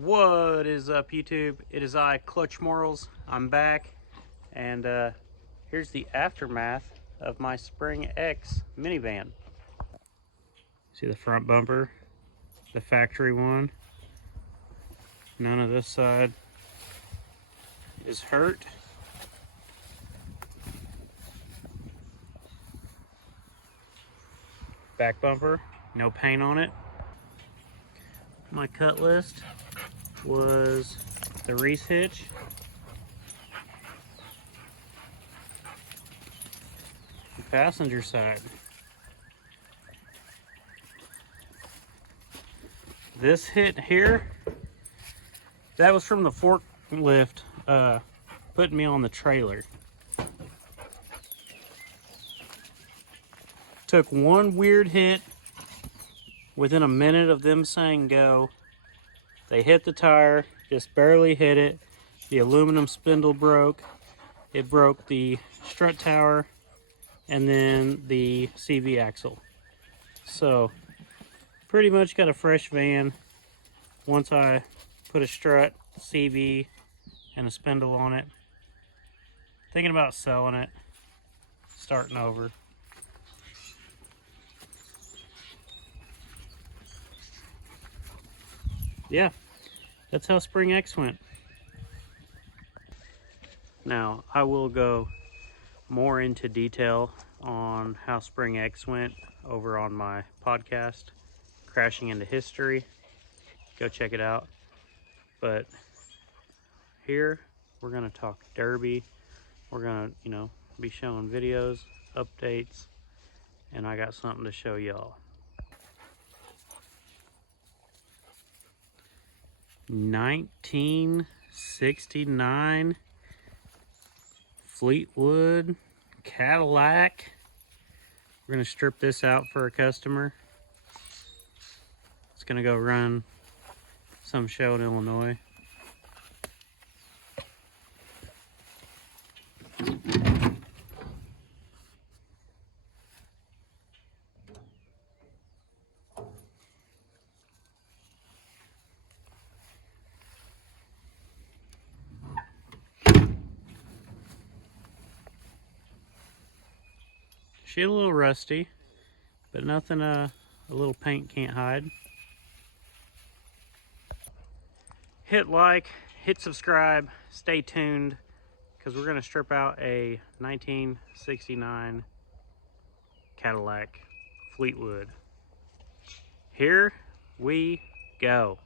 What is up, YouTube? It is I, Clutch Marles. I'm back, and here's the aftermath of my Spring X minivan. See the front bumper, the factory one. None of this side is hurt. Back bumper, no paint on it. My cut list was the Reese hitch, the passenger side. This hit here, that was from the forklift putting me on the trailer. Took one weird hit within a minute of them saying go. They hit the tire, just barely hit it. The aluminum spindle broke. It broke the strut tower and then the CV axle. So pretty much got a fresh van once I put a strut, CV, and a spindle on it. Thinking about selling it, starting over. Yeah, that's how Spring X went. Now, I will go more into detail on how Spring X went over on my podcast, Crashing into History. Go check it out. But here, we're gonna talk Derby. We're gonna, be showing videos, updates, and I got something to show y'all. 1969 Fleetwood Cadillac. We're gonna strip this out for a customer. It's gonna go run some show in Illinois. She's a little rusty, but nothing a little paint can't hide. Hit like, hit subscribe, stay tuned, because we're going to strip out a 1969 Cadillac Fleetwood. Here we go.